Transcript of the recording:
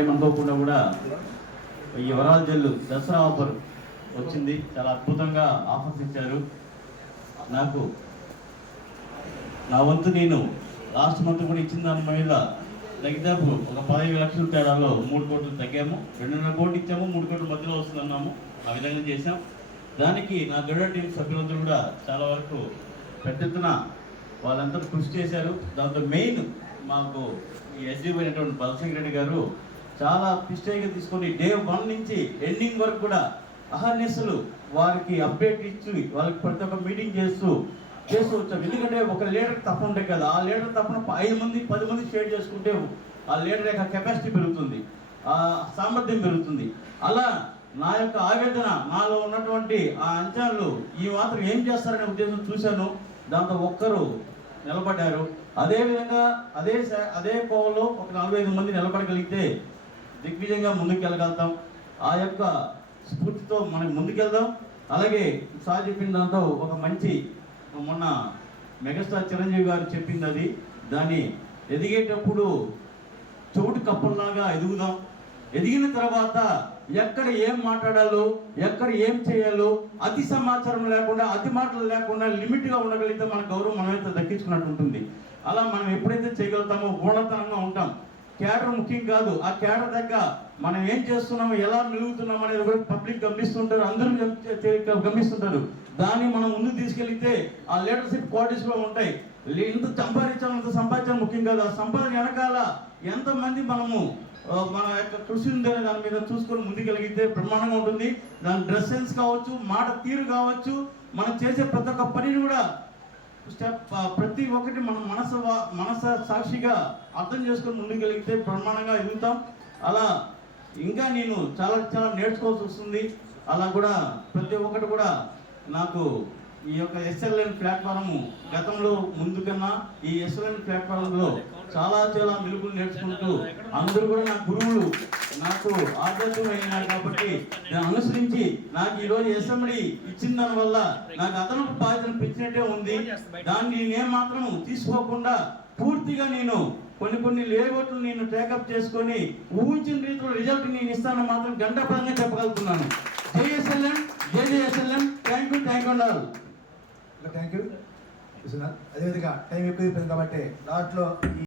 ఏమనుకోకుండా కూడా ఈ వరాల జల్లు దసరా ఆఫర్ వచ్చింది. చాలా అద్భుతంగా ఆఫర్స్ ఇచ్చారు. నాకు నా వంతు నేను లాస్ట్ మంత్ కూడా ఇచ్చిన దాని మీద దాదాపు ఒక 15 లక్షల తేడాలో 3 కోట్లు తగ్గాము. 2.5 కోట్లు ఇచ్చాము, 3 కోట్ల మధ్యలో వస్తుందన్నాము. ఆ విధంగా చేసాం. దానికి నా గరుడ టీం సభ్యులందరూ కూడా చాలా వరకు పెద్ద ఎత్తున వాళ్ళందరూ కృషి చేశారు. దాంతో మెయిన్ మాకు ఈ ఎస్జీపీ అయినటువంటి బలసింగ్ రెడ్డి గారు చాలా పిస్టేగా తీసుకొని డే 1 నుంచి ఎండింగ్ వరకు కూడా అహర్నిశలు వారికి అప్డేట్ ఇచ్చి వాళ్ళకి ప్రతి ఒక్క మీటింగ్ చేస్తూ వచ్చాం. ఎందుకంటే ఒక లీడర్ తప్ప ఉంటాయి కదా, ఆ లీడర్ తప్పన 5 మంది 10 మంది షేర్ చేసుకుంటే ఆ లీడర్ యొక్క కెపాసిటీ పెరుగుతుంది, ఆ సామర్థ్యం పెరుగుతుంది. అలా నా యొక్క ఆవేదన, నాలో ఉన్నటువంటి ఆ అంచనాలు ఈ మాత్రం ఏం చేస్తారనే ఉద్దేశం చూశాను. దాంతో ఒక్కరు నిలబడ్డారు. అదేవిధంగా అదే కోవలో ఒక 45 మంది నిలబడగలిగితే దిగ్విజయంగా ముందుకెళ్ళగలుగుతాం. ఆ యొక్క స్ఫూర్తితో మనం ముందుకెళ్దాం. అలాగే సార్ చెప్పిన దాంతో ఒక మంచి మొన్న మెగాస్టార్ చిరంజీవి గారు చెప్పింది అది, దాన్ని ఎదిగేటప్పుడు చోటు కప్పల్లాగా ఎదుగుదాం. ఎదిగిన తర్వాత ఎక్కడ ఏం మాట్లాడాలో, ఎక్కడ ఏం చేయాలో అతి సమాచారం లేకుండా, అతి మాటలు లేకుండా లిమిట్గా ఉండగలిగితే మన గౌరవం మనమైతే దక్కించుకున్నట్టు ఉంటుంది. అలా మనం ఎప్పుడైతే చేయగలుగుతామో ఊళ్ళతనంగా ఉంటాం. క్యాడర్ ముఖ్యం కాదు, ఆ క్యాడర్ దగ్గర మనం ఏం చేస్తున్నామో, ఎలా మెలుగుతున్నాం అనేది కూడా పబ్లిక్ గమనిస్తుంటారు, అందరూ గమనిస్తుంటారు. దాన్ని మనం ముందుకు తీసుకెళ్తే ఆ లీడర్షిప్ క్వాలిటీస్ కూడా ఉంటాయి. ఎంత సంపాదించడం ముఖ్యం కాదు, ఆ సంపాదన వెనకాల ఎంతమంది మనము మన యొక్క కృషి ఉందనే దాని మీద చూసుకొని ముందుకెలిగితే బ్రహ్మాండంగా ఉంటుంది. దాని డ్రెస్ సెన్స్ కావచ్చు, మాట తీరు కావచ్చు, మనం చేసే ప్రతి ఒక్క పనిని కూడా ప్రతి ఒక్కటి మనం మనస సాక్షిగా అర్థం చేసుకొని ముందుకెలిగితే బ్రహ్మాండంగా ఎదుగుతాం. అలా ఇంకా నేను చాలా నేర్చుకోవాల్సి వస్తుంది. అలా కూడా ప్రతి ఒక్కటి కూడా నాకు ఈ యొక్క ఎస్ఎల్ఎన్ ప్లాట్ఫామ్ గతంలో ముందు కన్నా ఈ ఎస్ఎల్ఎన్ ప్లాట్ఫామ్లో చాలా మెలుగులు నేర్చుకుంటూ అందరూ కూడా నా గురువులు నాకు ఆదర్శమైనారు. కాబట్టి నేను అనుసరించి నాకు ఈరోజు అసెంబ్లీ ఇచ్చిన దాని వల్ల నాకు అదనపు బాధ్యతను పెంచినట్టే ఉంది. దాన్ని నేను మాత్రం తీసుకోకుండా పూర్తిగా నేను కొన్ని లేఅవుట్లు నేను టేకప్ చేసుకొని ఊహించిన రీతిలో రిజల్ట్ నేను ఇస్తానని మాత్రం గంటపరంగా చెప్పగలుగుతున్నాను. జేఎస్ఎల్ఎం జేజేఎస్ఎల్ఎం థ్యాంక్ యూ అన్నారు. Thank you. అదేవిధంగా టైం ఎక్కువ అయిపోయింది కాబట్టి లాస్ట్లో